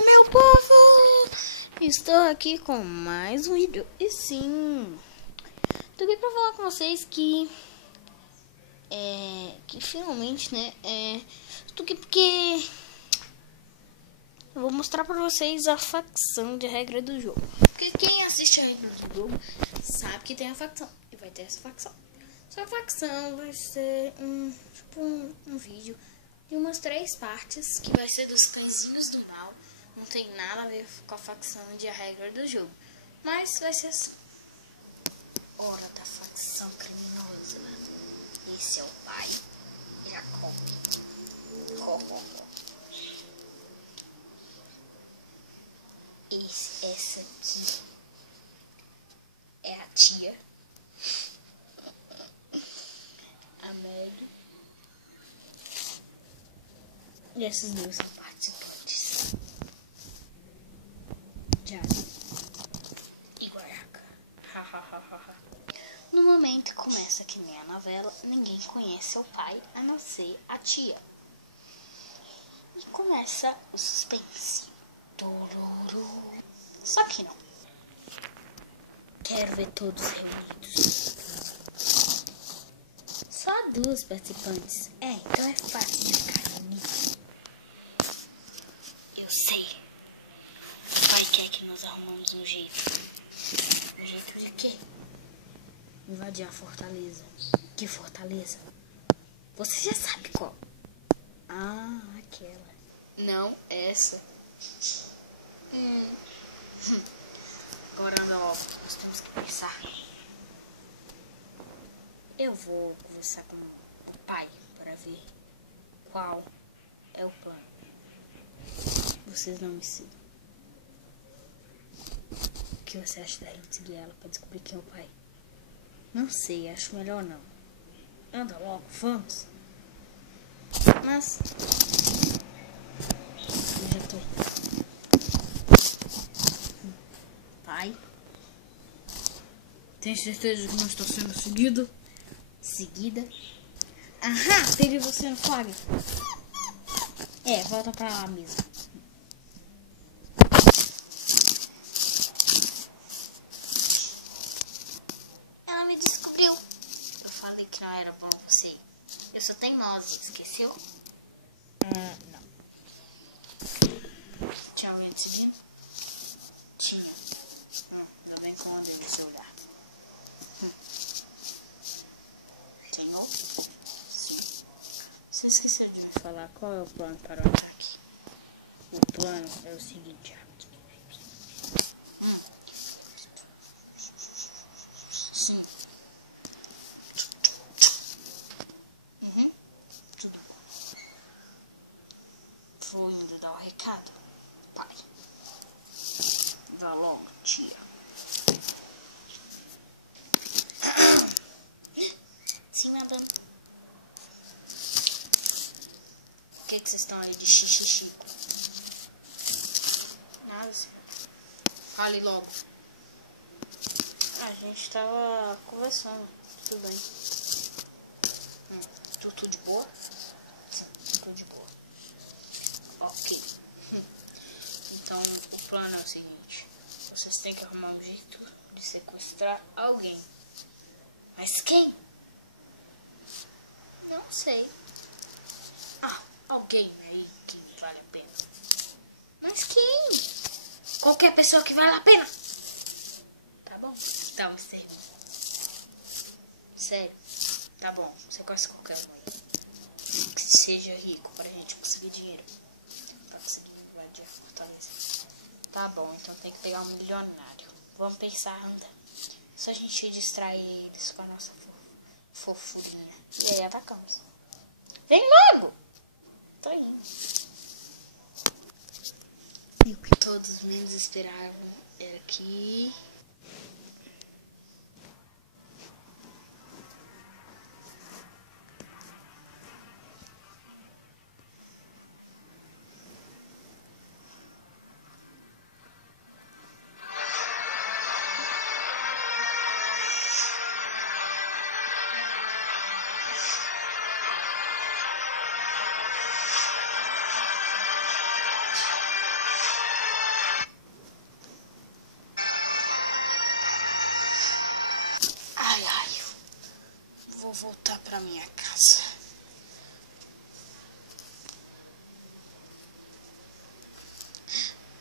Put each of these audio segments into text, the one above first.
Fala, meu povo! Estou aqui com mais um vídeo. E sim, tô aqui pra falar com vocês que finalmente, né, tô aqui porque eu vou mostrar pra vocês a facção de regra do jogo. Porque quem assiste a regra do jogo sabe que tem a facção e vai ter essa facção. Só a facção vai ser um vídeo de umas 3 partes, que vai ser dos cãezinhos do mal. Não tem nada a ver com a facção de a regra do jogo, mas vai ser assim. Hora da facção criminosa. Esse é o pai, Jacob. Essa aqui é a tia, a Meg. E esses dois são participantes. Jade e Guaraca. No momento começa que nem a novela, ninguém conhece o pai a não ser a tia. E começa o suspense. Só que não. Quero ver todos reunidos. Só 2 participantes. Então é fácil de ficar reunido. Eu sei. O pai quer que nós arrumamos um jeito. Um jeito de quê? Invadir a fortaleza. Que fortaleza? Você já sabe qual. Ah, aquela. Não, essa. Agora não, nós temos que pensar. Eu vou conversar com o pai para ver qual é o plano. Vocês não me sigam. O que você acha da gente seguir ela para descobrir quem é o pai? Não sei, acho melhor não. Anda logo, vamos. Mas eu já tô. Pai, tem certeza que não estou sendo seguido? Seguida? Aham, peguei você no flagra. Volta pra lá mesmo. Ela me descobriu. Eu falei que não era bom você. Eu sou teimosa, esqueceu? Não. Tinha alguém te seguindo? Tinha. Ainda bem que eu andei no seu olhar. Tem outro? Você esqueceu de me falar qual é o plano para o ataque. O plano é o seguinte. Sim. Tudo. Vou indo dar o recado, pai. Vá logo, tia. Sim, madame. O que vocês estão aí de xixixico? Nada, senhor. Fale logo. A gente tava conversando. Tudo bem. Tudo de boa? Sim, tudo de boa. Ok. Então, o plano é o seguinte. Vocês têm que arrumar um jeito de sequestrar alguém. Mas quem? Não sei. Alguém aí que vale a pena. Mas quem? Qualquer pessoa que vale a pena. Tá bom? Tá, Mr. Sério? Tá bom, sequestra qualquer um aí. Que seja rico pra gente conseguir dinheiro. Pra conseguir invadir a fortaleza. Tá bom, então tem que pegar um milionário. Vamos pensar, anda. Só a gente distrair eles com a nossa fofurinha. E aí atacamos. Vem logo! Tô indo. E o que todos menos esperavam era que... voltar pra minha casa.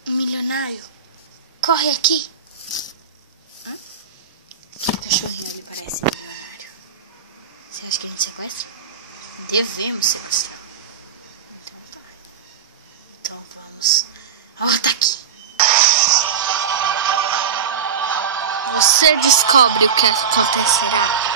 Um milionário, corre aqui. Aquele cachorrinho ali parece milionário. Você acha que a gente sequestra? Devemos sequestrar. Então vamos. Ó, tá aqui. Você descobre o que acontecerá.